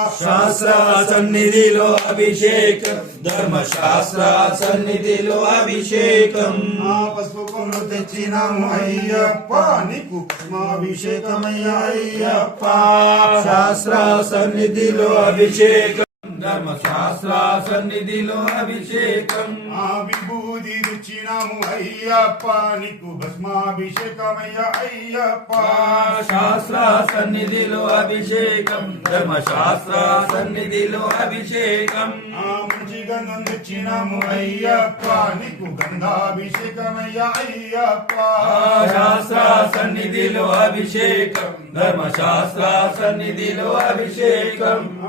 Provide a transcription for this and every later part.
శాస్త్ర సన్నిధిలో అభిషేకం. ధర్మశాస్త్ర సన్నిధిలో అభిషేకం. ఆ పసుపు కొమ్ము తెచ్చినాము అయ్యప్ప నీకు కుసుమాభిషేకమయ్యా అయ్యప్ప. శాస్త్ర సన్నిధిలో అభిషేకం. ధర్మశాస్త్ర సన్నిధిలో అభిషేకం. ఆ విభూది తెచ్చినాము అయ్యప్ప నీకు భస్మాభిషేకమయ్యా అయ్యప్ప. శాస్త్ర సన్నిధిలో అభిషేకం. ధర్మశాస్త్ర సన్నిధిలో అభిషేకం. ఆ మంచి గంధం తెచ్చినాము అయ్యప్ప నీకు గంధాభిషేకమయ్యా అయ్యప్ప. శాస్త్ర సన్నిధిలో అభిషేకం. ధర్మశాస్త్ర సన్నిధిలో అభిషేకం.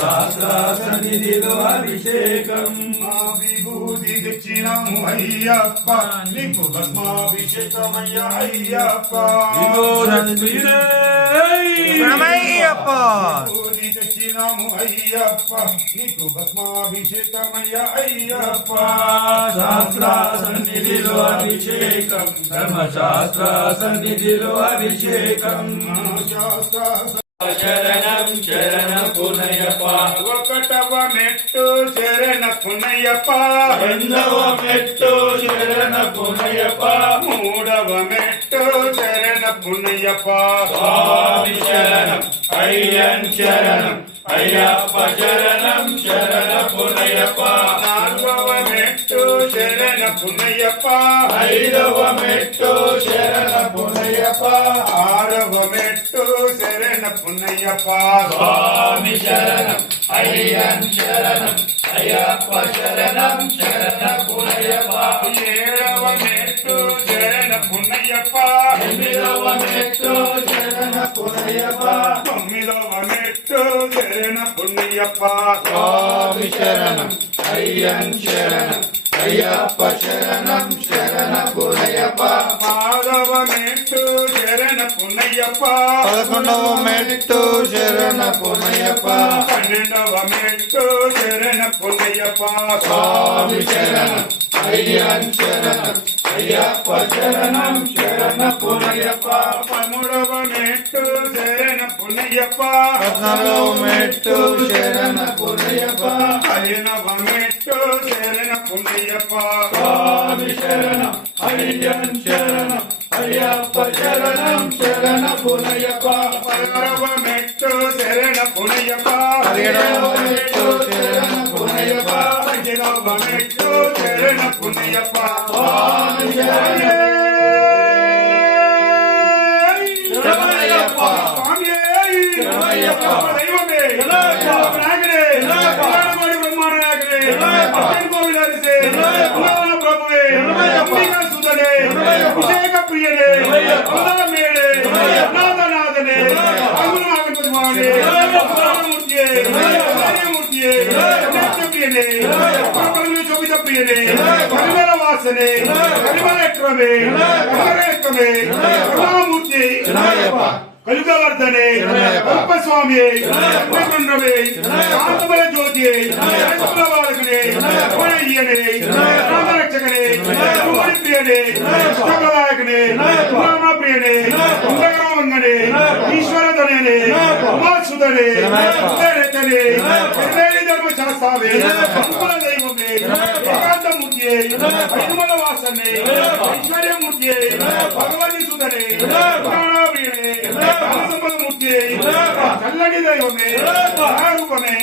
శాస్త్రాసనిధిలో అభిషేకం. విభూతి దక్షిణము అయ్యప్ప నీకు పద్మాభిషేకమయ్య అయ్యప్ప. రమయ్యప్ప. దక్షిణము అయ్యప్ప నీకు పద్మాభిషేకమయ్య అయ్యప్ప. శాస్త్రాసన్నిధిలో అభిషేకం. ధర్మశాస్త్ర సన్నిధిలో అభిషేకం. శాస్త్ర ಶರಣಂ ಶರಣ ಪುನಯ್ಯಪ್ಪ ಒಕ್ಕಟವ ಮೆಟ್ಟು ಶರಣ ಪುನಯ್ಯಪ್ಪ ಬಂದವ ಮೆಟ್ಟು ಶರಣ ಪುನಯ್ಯಪ್ಪ ಮೂಡವ ಮೆಟ್ಟು ಶರಣ ಪುನಯ್ಯಪ್ಪ ಸ್ವಾಮಿ ಶರಣಂ ಅಯ್ಯನ್ ಶರಣಂ ಅಯ್ಯಪ್ಪ ಶರಣಂ ಶರಣ ಪುನಯ್ಯಪ್ಪ ನಾಲ್ವವ ಮೆಟ್ಟು ಮೆಟ್ಟು ಶರಣ ಪುನಯಪ್ಪ ಐರವ ಮೆಟ್ಟು ಶರಣ ಪುನಯಪ್ಪ ಆರವ ಮೆಟ್ಟು ಶರಣ ಪುನಯಪ್ಪ ಸ್ವಾಮಿ ಶರಣಂ ஐயன் சரணம் ஐயப்ப சரணம் சரண புனையப்பா ஏழவ மேட்டு சரண புனையப்பா எமிழவ மேட்டு சரண புனையப்பா தொம்மிழவ மேட்டு சரண புனையப்பா சுவாமி சரணம் ஐயன் சரணம் అయ్యప్ప శరణం శరణ పునయప మాధవ మెట్టు శరణ పునయ్యప్ప. పదకొండవ మెట్టు శరణ పునయప పన్నెండవ మెట్టు శరణ పునయ్యప్ప. స్వామి శరణం అయ్యన్ శరణం. అయ్యప్ప శరణం శరణ పునయప పదమూడవ మెట్టు శరణ పునయ్యప్ప పద్నాలుగవ మెట్టు శరణ పునయప పదిహేనవ మెట్టు శరణ పునయ్యప్ప స్వామి శరణం అయ్యన్ శరణం అయ్యప్ప శరణం శరణ పునయప పదహారవ మెట్టు శరణ పునయ్యప్ప పదిహేడవ మెట్టు శరణ పునయప పదిహేనవ మెట్టు உன்னையப்பா ரமணையப்பா ரமணையப்பா தெய்வமே நாகரே மூர்த்தியே மூர்த்தியே மூர்த்தியே பிரியனே பரிமள வாசனே பரிமளக்ரமே பரிமளக்ரமே கருணாமூர்த்தி கலுகவர்தனே கல்பசுவாமியே கல்பன்றவே காந்தபல ஜோதியே கல்பவாரகனே கோழையனே ராமரட்சகனே பிரியனே சுத்தகலாயகனே குராமா பிரியனே கும்பகராமங்கனே ஈஸ்வரதனே உமாசுதனே உத்தரத்தனே தர்மசாஸ்தாவே அன்புல தெய்வம். சுந்தரே பரிமள வாசனே ஐஸ்வர்யமூர்த்தியே பகவதி சுந்தரே பிராணாபீணே மூர்த்தியே கல்லடி தெய்வமே ஆரூபனே